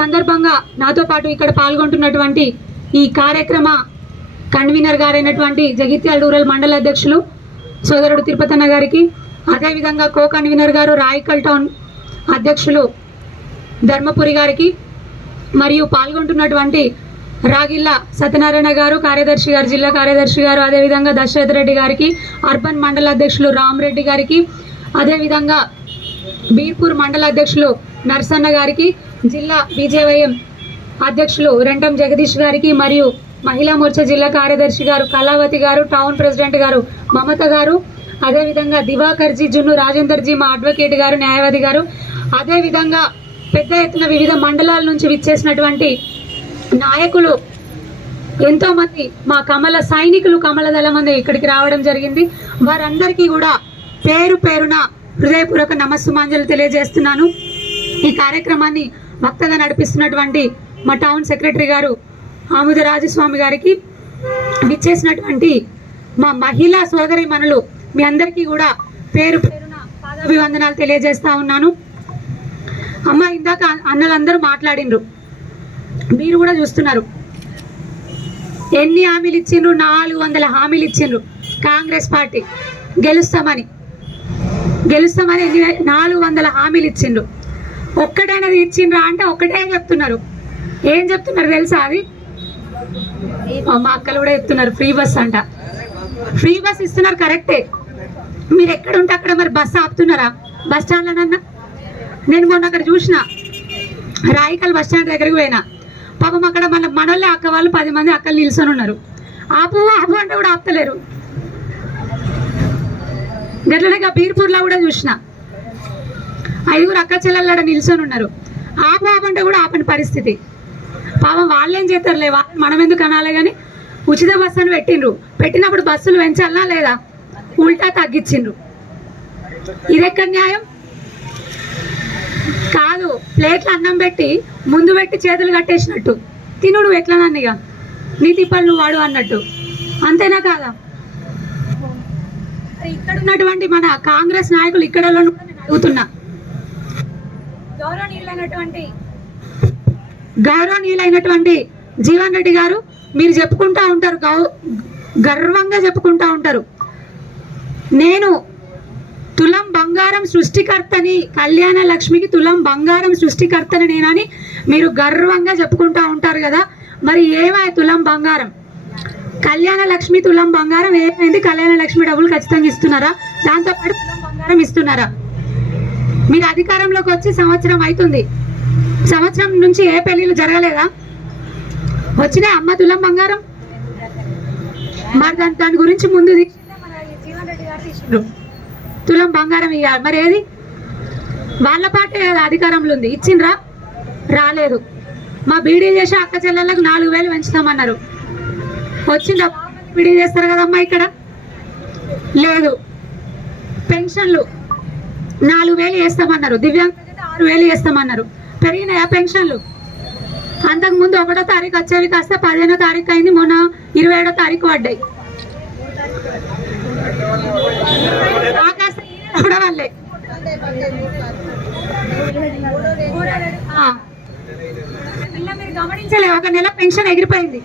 సందర్భంగా నాతో పాటు ఇక్కడ పాల్గొంటున్నటువంటి ఈ కార్యక్రమ కన్వీనర్ గారైనటువంటి జగిత్యాల రూరల్ మండల అధ్యక్షులు సోదరుడు తిరుపతన్న గారికి, అదేవిధంగా కో కన్వీనర్ గారు రాయకల్ టౌన్ అధ్యక్షులు ధర్మపురి గారికి, మరియు పాల్గొంటున్నటువంటి రాగిళ్ళ సత్యనారాయణ గారు కార్యదర్శి గారు, జిల్లా కార్యదర్శి గారు, అదేవిధంగా దశరథ్ రెడ్డి గారికి, అర్బన్ మండల అధ్యక్షులు రామరెడ్డి గారికి, అదేవిధంగా బీర్పూర్ మండల అధ్యక్షులు నర్సన్న గారికి, జిల్లా బీజేవైఎం అధ్యక్షులు రెంటం జగదీష్ గారికి, మరియు మహిళా మోర్చా జిల్లా కార్యదర్శి గారు కళావతి గారు, టౌన్ ప్రెసిడెంట్ గారు మమత గారు, అదేవిధంగా దివాకర్జీ, జున్ను రాజేందర్జీ మా అడ్వకేట్ గారు, న్యాయవాది గారు, అదేవిధంగా పెద్ద ఎత్తున వివిధ మండలాల నుంచి విచ్చేసినటువంటి నాయకులు ఎంతోమంది మా కమల సైనికులు, కమల దళం మంది ఇక్కడికి రావడం జరిగింది. వారందరికీ కూడా పేరు పేరున హృదయపూర్వక నమస్సుమాంజలు తెలియజేస్తున్నాను. ఈ కార్యక్రమాన్ని వక్తగా నడిపిస్తున్నటువంటి మా టౌన్ సెక్రటరీ గారు ఆముద రాజస్వామి గారికి, విచ్చేసినటువంటి మా మహిళా సోదరి మనులు మీ అందరికీ కూడా పేరు పేరున పాదాభివందనాలు తెలియజేస్తా ఉన్నాను. అమ్మ, ఇందాక అన్నలందరూ మాట్లాడినరు, మీరు కూడా చూస్తున్నారు. ఎన్ని హామీలు ఇచ్చిండ్రు? 400 హామీలు ఇచ్చిండ్రు. కాంగ్రెస్ పార్టీ గెలుస్తామని 400 హామీలు ఇచ్చిండ్రు. ఒక్కటైనది ఇచ్చిండ్రా అంటే ఒక్కటే చెప్తున్నారు. ఏం చెప్తున్నారు తెలుసా? అది మా అక్కలు కూడా చెప్తున్నారు, ఫ్రీ బస్ అంట. ఫ్రీ బస్ ఇస్తున్నారు, కరెక్టే. మీరు ఎక్కడ ఉంటే అక్కడ మరి బస్సు ఆపుతున్నారా? బస్ స్టాండ్లోనన్నా నేను మొన్న అక్కడ చూసిన, రాయికల్ బస్ స్టాండ్ దగ్గరికి పోయినా, పాపం అక్కడ మనోళ్ళే అక్క వాళ్ళు 10 మంది అక్కలు నిల్చొని ఉన్నారు. ఆపు ఆపు అంటే కూడా ఆపుతలేరు. గట్లనే బీర్పూర్లో కూడా చూసిన 5 అక్క చెల్లెళ్ళ నిల్చొని ఉన్నారు. ఆపు ఆపు అంటే కూడా ఆపని పరిస్థితి. పాపం వాళ్ళేం చేస్తారులే, మనం ఎందుకు అనాలే. కానీ ఉచిత బస్సు అని పెట్టినప్పుడు బస్సులు పెంచాలనా లేదా? ఉల్టా తగ్గించిండ్రు. ఇది ఎక్కడ న్యాయం? కాదు, ప్లేట్లు అన్నం పెట్టి ముందు పెట్టి చేతులు కట్టేసినట్టు తినుడు ఎట్లా నన్నిగా నీ తిప్పలు నువ్వు వాడు అన్నట్టు, అంతేనా కాదా? ఇక్కడ ఉన్నటువంటి మన కాంగ్రెస్ నాయకులు ఇక్కడ నేను అడుగుతున్నా, గౌరవనీయులైనటువంటి జీవన్ రెడ్డి గారు, మీరు చెప్పుకుంటా ఉంటారు, గర్వంగా చెప్పుకుంటా ఉంటారు, నేను తులం బంగారం సృష్టికర్తని, కళ్యాణ లక్ష్మికి తులం బంగారం సృష్టికర్తని నేనని మీరు గర్వంగా చెప్పుకుంటా ఉంటారు కదా. మరి ఏమైంది తులం బంగారం? కళ్యాణ లక్ష్మి తులం బంగారం ఏమైంది? కళ్యాణ లక్ష్మి డబ్బులు ఖచ్చితంగా ఇస్తున్నారా? దాంతోపాటు తులం బంగారం ఇస్తున్నారా? మీరు అధికారంలోకి వచ్చి సంవత్సరం అవుతుంది, సంవత్సరం నుంచి ఏ పెళ్లిళ్ళు జరగలేదా? వచ్చినాయి అమ్మ తులం బంగారం? మరి దాని గురించి ముందు జీవన్ రెడ్డి గారు తీసుకున్నారు, తులం బంగారం ఇవ్వాలి. మరి ఏది? వాళ్ళ పార్టీ కదా అధికారంలో ఉంది, ఇచ్చిండ్రా? రాలేదు. మా బీడీ చేసే అక్క చెల్లెళ్ళకు 4000 పెంచుతామన్నారు, వచ్చిందా? బీడీ చేస్తారు కదమ్మా, ఇక్కడ లేదు. పెన్షన్లు 4000 వేస్తామన్నారు, దివ్యాంగులకి 6000 వేస్తామన్నారు, పెరిగినాయా పెన్షన్లు? అంతకుముందు 1వ తారీఖు వచ్చేవి కాస్త 15వ తారీఖు అయింది, మొన్న 27వ తారీఖు పడ్డాయి. కూడా వాళ్ళే మీరు గమనించలే, 1 నెల పెన్షన్ ఎగిరిపోయింది.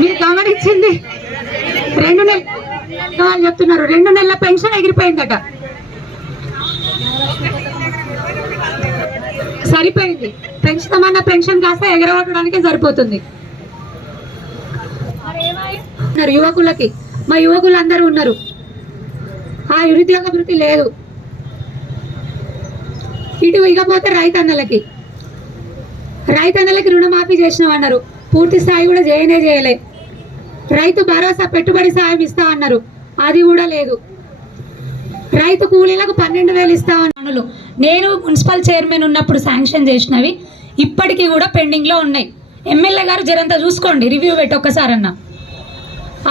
మీరు గమనించింది 2 నెలలు వాళ్ళు చెప్తున్నారు, 2 నెలల పెన్షన్ ఎగిరిపోయిందట. సరిపోయింది, పెంచుతామన్న పెన్షన్ కాస్త ఎగరగొట్టడానికే సరిపోతుంది. యువకులకి, మా యువకులు అందరూ ఉన్నారు, ఆ నిరుద్యోగ వృత్తి లేదు. ఇటు ఇకపోతే రైతన్నలకి రుణమాఫీ చేసినామన్నారు, పూర్తి స్థాయి కూడా చేయలే. రైతు భరోసా పెట్టుబడి సాయం ఇస్తామన్నారు, అది కూడా లేదు. రైతు కూలీలకు 12,000 ఇస్తామన్నారు. నేను మున్సిపల్ చైర్మన్ ఉన్నప్పుడు శాంక్షన్ చేసినవి ఇప్పటికీ కూడా పెండింగ్లో ఉన్నాయి. ఎమ్మెల్యే గారు జరంతా చూసుకోండి, రివ్యూ పెట్టి ఒక్కసారన్నా.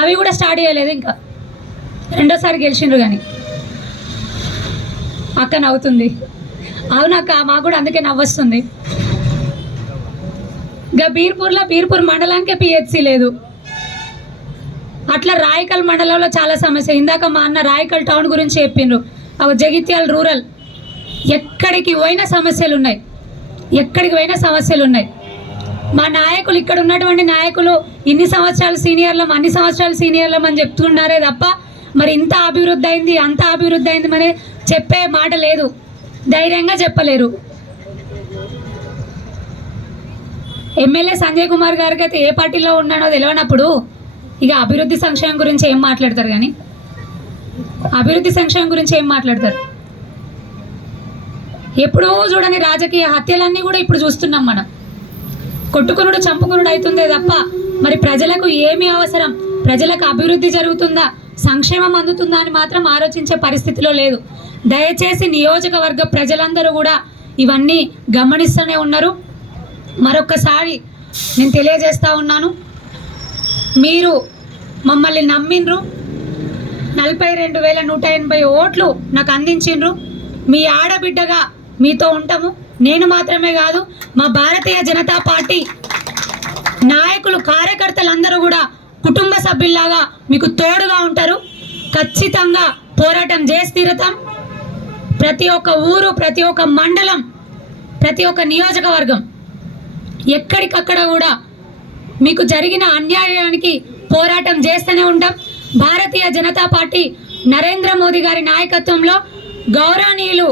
అవి కూడా స్టార్ట్ చేయలేదు, ఇంకా 2వ సారి గెలిచిండ్రు. కానీ అక్క నవ్వుతుంది. అవునక్క, మాకు కూడా అందుకే నవ్వొస్తుంది. ఇంకా బీర్పూర్ మండలానికే పిహెచ్సి లేదు. అట్లా రాయకల్ మండలంలో చాలా సమస్య. ఇందాక మా అన్న రాయకల్ టౌన్ గురించి చెప్పిండ్రు. జగిత్యాల రూరల్ ఎక్కడికి పోయిన సమస్యలు ఉన్నాయి. ఎక్కడికి పోయినా సమస్యలు ఉన్నాయి. మా నాయకులు ఇక్కడ ఉన్నటువంటి నాయకులు ఇన్ని సంవత్సరాలు సీనియర్లం అన్ని సంవత్సరాలు సీనియర్లం అని చెప్తున్నారే తప్ప మరి ఇంత అభివృద్ధి అయింది అంత అభివృద్ధి అయింది మరి చెప్పే మాట లేదు, ధైర్యంగా చెప్పలేరు. ఎమ్మెల్యే సంజయ్ కుమార్ గారికి అయితే ఏ పార్టీలో ఉన్నానో తెలియనప్పుడు ఇక అభివృద్ధి సంక్షేమం గురించి ఏం మాట్లాడతారు? కానీ అభివృద్ధి సంక్షేమం గురించి ఏం మాట్లాడతారు? ఎప్పుడూ చూడని రాజకీయ హత్యలన్నీ కూడా ఇప్పుడు చూస్తున్నాం మనం. కొట్టుకునుడు చంపుకునుడు అవుతుందే తప్ప మరి ప్రజలకు ఏమి అవసరం, ప్రజలకు అభివృద్ధి జరుగుతుందా, సంక్షేమం అందుతుందా అని మాత్రం ఆలోచించే పరిస్థితిలో లేదు. దయచేసి నియోజకవర్గ ప్రజలందరూ కూడా ఇవన్నీ గమనిస్తూనే ఉన్నారు. మరొక్కసారి నేను తెలియజేస్తూ ఉన్నాను, మీరు మమ్మల్ని నమ్మిండ్రు, 42,180 ఓట్లు నాకు అందించిండ్రు. మీ ఆడబిడ్డగా మీతో ఉంటాము. నేను మాత్రమే కాదు, మా భారతీయ జనతా పార్టీ నాయకులు కార్యకర్తలందరూ కూడా కుటుంబ సభ్యుల్లాగా మీకు తోడుగా ఉంటారు. ఖచ్చితంగా పోరాటం చేసి తీరుతాం. ప్రతి ఒక్క ఊరు, ప్రతి ఒక్క మండలం, ప్రతి ఒక్క నియోజకవర్గం ఎక్కడికక్కడ కూడా మీకు జరిగిన అన్యాయానికి పోరాటం చేస్తూనే ఉంటాం. భారతీయ జనతా పార్టీ నరేంద్ర మోదీ గారి నాయకత్వంలో గౌరవనీయులు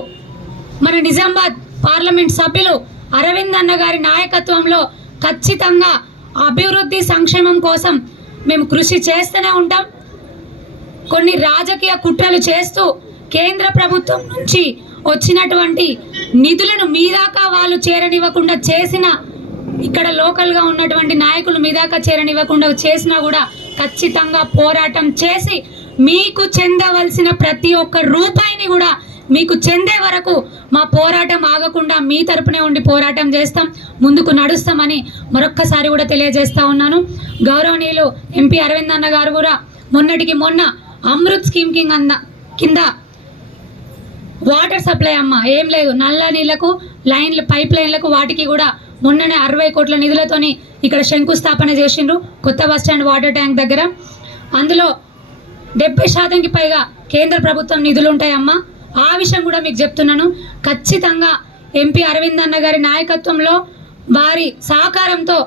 మన నిజామాబాద్ పార్లమెంట్ సభ్యులు అరవింద్ అన్న గారి నాయకత్వంలో ఖచ్చితంగా అభివృద్ధి సంక్షేమం కోసం మేము కృషి చేస్తూనే ఉంటాం. కొన్ని రాజకీయ కుట్రలు చేస్తూ కేంద్ర ప్రభుత్వం నుంచి వచ్చినటువంటి నిధులను మీదాకా వాళ్ళు చేరనివ్వకుండా చేసిన, ఇక్కడ లోకల్గా ఉన్నటువంటి నాయకులు మీదాకా చేరనివ్వకుండా చేసినా కూడా ఖచ్చితంగా పోరాటం చేసి మీకు చెందవలసిన ప్రతి ఒక్క రూపాయిని కూడా మీకు చెందే వరకు మా పోరాటం ఆగకుండా మీ తరపునే ఉండి పోరాటం చేస్తాం, ముందుకు నడుస్తామని మరొక్కసారి కూడా తెలియజేస్తా ఉన్నాను. గౌరవనీయులు ఎంపీ అరవింద్ అన్న గారు కూడా మొన్నటికి మొన్న అమృత్ స్కీమ్ కింద వాటర్ సప్లై అమ్మ ఏం లేదు, నల్ల నీళ్లకు లైన్లు పైప్ లైన్లకు వాటికి కూడా మొన్ననే 60 కోట్ల నిధులతోని ఇక్కడ శంకుస్థాపన చేసిండ్రు కొత్త బస్టాండ్ వాటర్ ట్యాంక్ దగ్గర. అందులో 70% పైగా కేంద్ర ప్రభుత్వం నిధులు ఉంటాయమ్మా. ఆ విషయం కూడా మీకు చెప్తున్నాను. ఖచ్చితంగా ఎంపీ అరవింద్ అన్న గారి నాయకత్వంలో వారి సహకారంతో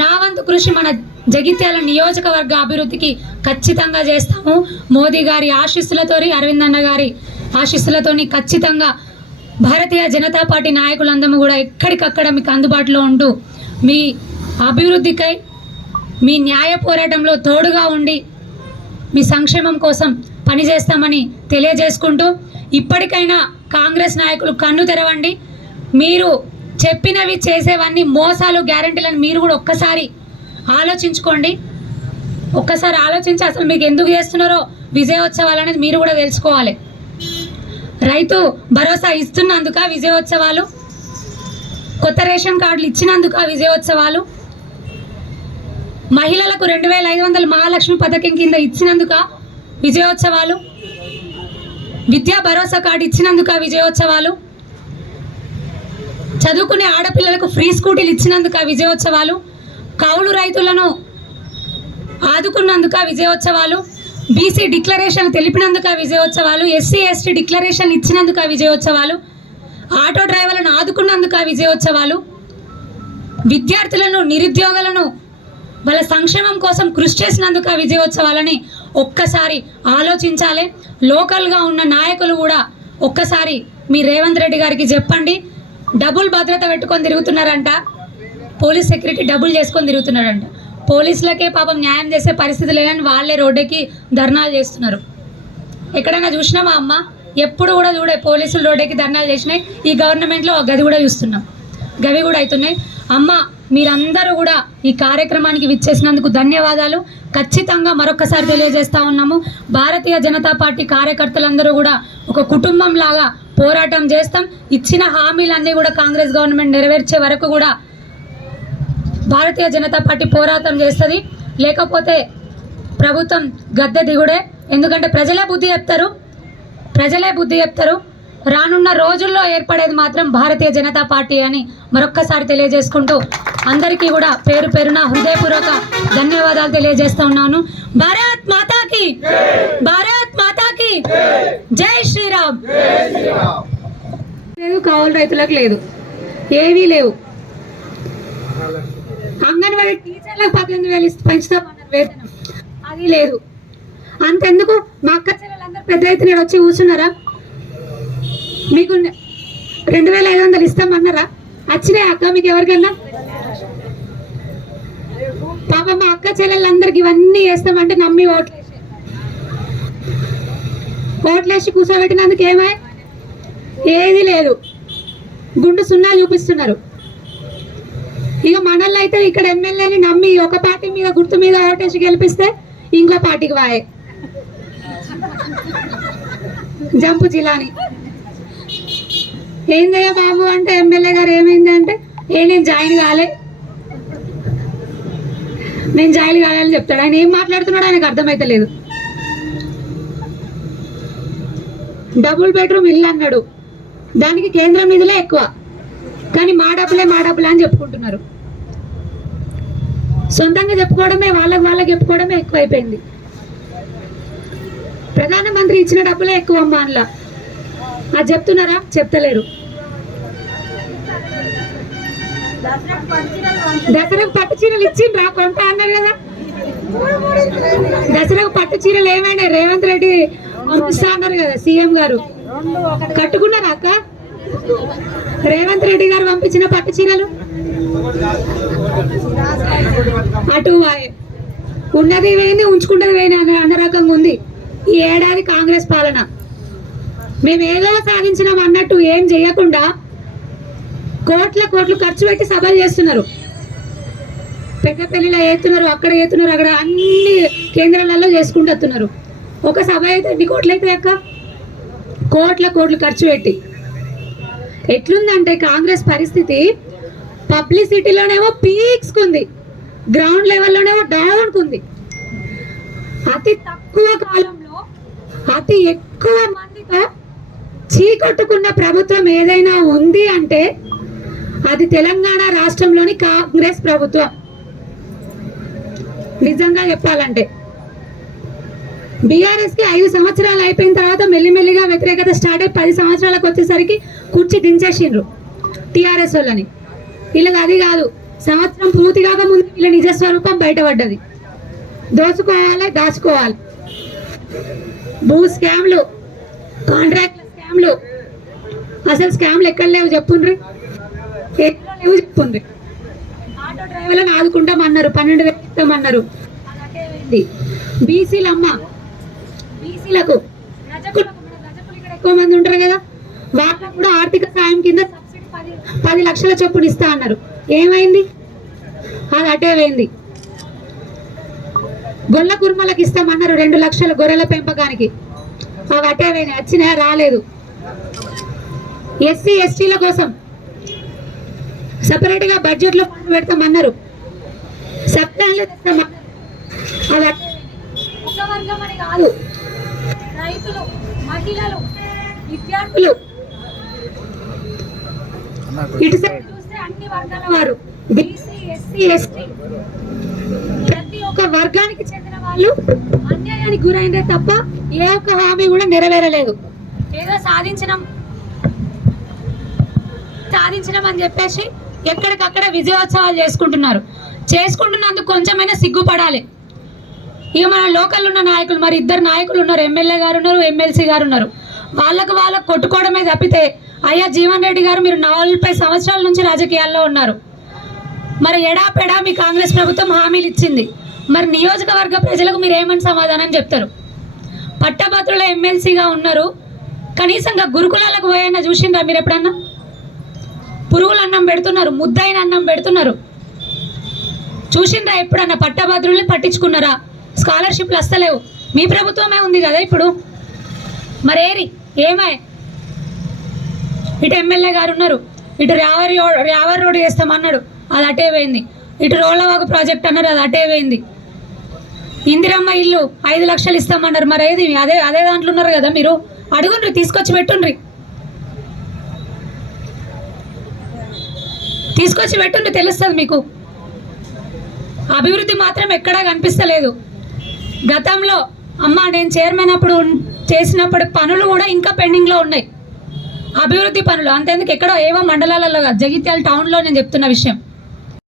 నా వంతు కృషి మన జగిత్యాల నియోజకవర్గ అభివృద్ధికి ఖచ్చితంగా చేస్తాము. మోదీ గారి ఆశీస్సులతోని, అరవింద్ అన్న గారి ఆశీస్సులతోని ఖచ్చితంగా భారతీయ జనతా పార్టీ నాయకులందరూ కూడా ఎక్కడికక్కడ మీకు అందుబాటులో ఉంటూ మీ అభివృద్ధికై మీ న్యాయ పోరాటంలో తోడుగా ఉండి మీ సంక్షేమం కోసం పనిచేస్తామని తెలియజేసుకుంటూ, ఇప్పటికైనా కాంగ్రెస్ నాయకులు కన్ను తెరవండి. మీరు చెప్పినవి చేసేవన్నీ మోసాలు, గ్యారెంటీలను మీరు కూడా ఒక్కసారి ఆలోచించుకోండి. ఒక్కసారి ఆలోచించి అసలు మీకు ఎందుకు చేస్తున్నారో విజయోత్సవాలు అనేది మీరు కూడా తెలుసుకోవాలి. రైతు భరోసా ఇస్తున్నందుక విజయోత్సవాలు, కొత్త రేషన్ కార్డులు ఇచ్చినందుక విజయోత్సవాలు, మహిళలకు 2,500 మహాలక్ష్మి పథకం కింద ఇచ్చినందుక విజయోత్సవాలు, విద్యా భరోసా కార్డు ఇచ్చినందుక విజయోత్సవాలు, చదువుకునే ఆడపిల్లలకు ఫ్రీ స్కూటీలు ఇచ్చినందుక విజయోత్సవాలు, కౌలు రైతులను ఆదుకున్నందుక విజయోత్సవాలు, బీసీ డిక్లరేషన్ తెలిపినందుక విజయోత్సవాలు, ఎస్సీ ఎస్టీ డిక్లరేషన్ ఇచ్చినందుక విజయోత్సవాలు, ఆటో డ్రైవర్లను ఆదుకున్నందుక విజయోత్సవాలు, విద్యార్థులను, నిరుద్యోగులను వాళ్ళ సంక్షేమం కోసం కృషి చేసినందుక విజయోత్సవాలని ఒక్కసారి ఆలోచించాలి. లోకల్గా ఉన్న నాయకులు కూడా ఒక్కసారి మీ రేవంత్ రెడ్డి గారికి చెప్పండి. డబుల్ భద్రత పెట్టుకొని తిరుగుతున్నారంట, పోలీస్ సెక్యూరిటీ డబుల్ చేసుకొని తిరుగుతున్నారంట. పోలీసులకే పాపం న్యాయం చేసే పరిస్థితి లేదని వాళ్ళే రోడ్డుకి ధర్నాలు చేస్తున్నారు. ఎక్కడైనా చూసినామా అమ్మ? ఎప్పుడు కూడా చూడే పోలీసులు రోడ్డుకి ధర్నాలు చేసినాయి. ఈ గవర్నమెంట్లో గది కూడా చూస్తున్నాం, గవి కూడా అవుతున్నాయి. అమ్మ, మీరందరూ కూడా ఈ కార్యక్రమానికి విచ్చేసినందుకు ధన్యవాదాలు. ఖచ్చితంగా మరొకసారి తెలియజేస్తూ ఉన్నాము, భారతీయ జనతా పార్టీ కార్యకర్తలందరూ కూడా ఒక కుటుంబం లాగా పోరాటం చేస్తాం. ఇచ్చిన హామీలన్నీ కూడా కాంగ్రెస్ గవర్నమెంట్ నెరవేర్చే వరకు కూడా భారతీయ జనతా పార్టీ పోరాటం చేస్తుంది. లేకపోతే ప్రభుత్వం గద్దె దిగుడే. ఎందుకంటే ప్రజలే బుద్ధి చెప్తారు. రానున్న రోజుల్లో ఏర్పడేది మాత్రం భారతీయ జనతా పార్టీ అని మరొక్కసారి తెలియజేసుకుంటూ అందరికీ కూడా పేరు పేరున హృదయపూర్వక ధన్యవాదాలు తెలియజేస్తూ ఉన్నాను. భారత్ మాతాకి, భారత్ మాతాకి జై శ్రీరామ్. లేదు, కౌలు రైతులకు లేదు. ఏవీ లేవు. అంగన్వాడీ టీచర్లకు 18,000 పెంచుతామన్నారు వేతనం, అది లేదు. అంతెందుకు మా అక్క చెల్లెలందరూ పెద్ద ఎత్తున వచ్చి కూర్చున్నారా? మీకు 2,500 ఇస్తామన్నారా? వచ్చినాయి అక్క మీకు ఎవరికన్నా? పాప మా అక్క చెల్లెళ్ళందరికి ఇవన్నీ వేస్తామంటే నమ్మి ఓట్లేసి కూర్చోబెట్టినందుకు ఏమై? ఏది లేదు, గుండు సున్నా చూపిస్తున్నారు. ఇక మనల్లో అయితే ఇక్కడ ఎమ్మెల్యేని నమ్మి ఒక పార్టీ మీద గుర్తు మీద ఓటేసి గెలిపిస్తే ఇంకో పార్టీకి వాయే జంపు జిల్లాని. ఏందయ్యా బాబు అంటే ఎమ్మెల్యే గారు ఏమైంది అంటే నేను జాయిన్ కాలే అని చెప్తాడు. ఆయన ఏం మాట్లాడుతున్నాడు ఆయనకు అర్థమైతే లేదు. డబుల్ బెడ్రూమ్ ఇల్లు అన్నాడు, దానికి కేంద్రం నిధులే ఎక్కువ, కానీ మా డబ్బులే అని చెప్పుకుంటున్నారు. సొంతంగా చెప్పుకోవడమే, వాళ్ళకి చెప్పుకోవడమే ఎక్కువైపోయింది. ప్రధానమంత్రి ఇచ్చిన డబ్బులే ఎక్కువ అమ్మా అందులో. అది చెప్తున్నారా? చెప్తలేరు. దసరాకు పట్టు చీరలు ఇచ్చిండ్రా కొంట అన్నారు కదా. దసరాకు పట్టు చీరలు ఏమైనా రేవంత్ రెడ్డి పంపిస్తా అన్నారు కదా సీఎం గారు, కట్టుకున్నారా అక్క? రేవంత్ రెడ్డి గారు పంపించిన పట్టు చీరలు అటు ఉన్నది వేయింది ఉంచుకున్నది వేయింది అన్న రకంగా ఉంది ఈ ఏడాది కాంగ్రెస్ పాలన. మేము ఏదో సాధించినాం అన్నట్టు ఏం చేయకుండా కోట్లు ఖర్చు పెట్టి సభలు చేస్తున్నారు. పెద్దపల్లిలో ఏతున్నారు, అక్కడ ఏతున్నారు, అక్కడ అన్ని కేంద్రాలలో చేసుకుంటూ వస్తున్నారు. ఒక సభ అయితే ఎన్ని కోట్లు అవుతాయి అక్క? కోట్లు ఖర్చు పెట్టి. ఎట్లుందంటే కాంగ్రెస్ పరిస్థితి, పబ్లిసిటీలోనేమో పీక్స్కుంది, గ్రౌండ్ లెవెల్లోనేమో డౌన్కుంది. అతి తక్కువ కాలంలో అతి ఎక్కువ మందితో చీకొట్టుకున్న ప్రభుత్వం ఏదైనా ఉంది అంటే అది తెలంగాణ రాష్ట్రంలోని కాంగ్రెస్ ప్రభుత్వం. నిజంగా చెప్పాలంటే బీఆర్ఎస్ కి 5 సంవత్సరాలు అయిపోయిన తర్వాత మెల్లిమెల్లిగా వ్యతిరేకత స్టార్ట్ అయ్యి 10 సంవత్సరాలకు వచ్చేసరికి కుర్చీ దించేసిండ్రు టీఆర్ఎస్ వాళ్ళని. వీళ్ళకి అది కాదు, సంవత్సరం పూర్తి కాకముందు వీళ్ళ నిజస్వరూపం బయటపడ్డది. దాచుకోవాలి. భూ స్కామ్లు, కాంట్రాక్ట్ల స్కామ్లు, అసలు స్కామ్లు ఎక్కడ లేవు చెప్పుండ్రి, ఎక్కడ లేవు చెప్పుండ్రి. ఆటో డ్రైవర్లను ఆదుకుంటామన్నారు, 12,000 ఇస్తామన్నారు. బీసీలకు రజకులు ఇక్కడ ఎక్కువ మంది ఉంటారు కదా, వాళ్ళకు కూడా ఆర్థిక సాయం కింద సబ్సిడీ 10 లక్షల చొప్పున ఇస్తా అన్నారు. ఏమైంది? అది అటే పోయింది. గొల్ల కుర్మలకు ఇస్తామన్నారు 2 లక్షలు గొర్రెల పెంపకానికి, అవి అటే పోయినాయి. వచ్చినాయా? రాలేదు. ఎస్సీ ఎస్టీల కోసం సపరేట్ గా బడ్జెట్ లో ఫండ్ పెడతామన్నారు, సప్తాలు తెస్తామన్నారు. అది ఒక వర్గం అని కాదు, రైతులు, మహిళలు, విద్యార్థులు, ఇటు సైడ్ చూస్తే అన్ని వర్గాల వారు, బీసీ, ఎస్సీ, ఎస్టీ, ప్రతి ఒక్క వర్గానికి చెందిన వాళ్ళు అన్యాయానికి గురైందే తప్ప ఏ ఒక్క హామీ కూడా నెరవేరలేదు. ఏదో సాధించినాం అని చెప్పేసి ఎక్కడికక్కడ విజయోత్సవాలు చేసుకుంటున్నందుకు కొంచెమైనా సిగ్గుపడాలి. ఇక మన లోకల్ ఉన్న నాయకులు, మరి 2 నాయకులు ఉన్నారు, ఎమ్మెల్యే గారు ఉన్నారు, ఎమ్మెల్సీ గారు ఉన్నారు, వాళ్ళకు కొట్టుకోవడమే తప్పితే, అయ్యా జీవన్ రెడ్డి గారు మీరు 40 సంవత్సరాల నుంచి రాజకీయాల్లో ఉన్నారు, మరి ఎడాపెడా మీ కాంగ్రెస్ ప్రభుత్వం హామీలు ఇచ్చింది, మరి నియోజకవర్గ ప్రజలకు మీరు ఏమని సమాధానం చెప్తారు? పట్టభద్రుల ఎమ్మెల్సీగా ఉన్నారు, కనీసంగా గురుకులాలకు పోయన్నా చూసిండ్రా మీరు ఎప్పుడన్నా? పురుగుల అన్నం పెడుతున్నారు, ముద్దైన అన్నం పెడుతున్నారు, చూసిండ్రా ఎప్పుడన్నా? పట్టభద్రుల్ని పట్టించుకున్నారా? స్కాలర్షిప్లు వస్తలేవు, మీ ప్రభుత్వమే ఉంది కదా ఇప్పుడు, మరేరి ఏమాయ్? ఇటు ఎమ్మెల్యే గారు ఉన్నారు, ఇటు రావర్ రోడ్ చేస్తామన్నాడు, అది అటే పోయింది. ఇటు రోళ్లవాగు ప్రాజెక్ట్ అన్నారు, అది అటే పోయింది. ఇందిరమ్మ ఇల్లు 5 లక్షలు ఇస్తామన్నారు, మరి ఏది? అదే దాంట్లో ఉన్నారు కదా మీరు, అడుగుండ్రి, తీసుకొచ్చి పెట్టుండ్రి తెలుస్తుంది మీకు. అభివృద్ధి మాత్రం ఎక్కడా కనిపిస్తలేదు. గతంలో అమ్మ నేను చైర్మన్ అప్పుడు చేసినప్పుడు పనులు కూడా ఇంకా పెండింగ్లో ఉన్నాయి. అభివృద్ధి పనులు అంతేందుకు ఎక్కడో ఏవో మండలాలలో కాదు, జగిత్యాల టౌన్లో నేను చెప్తున్న విషయం.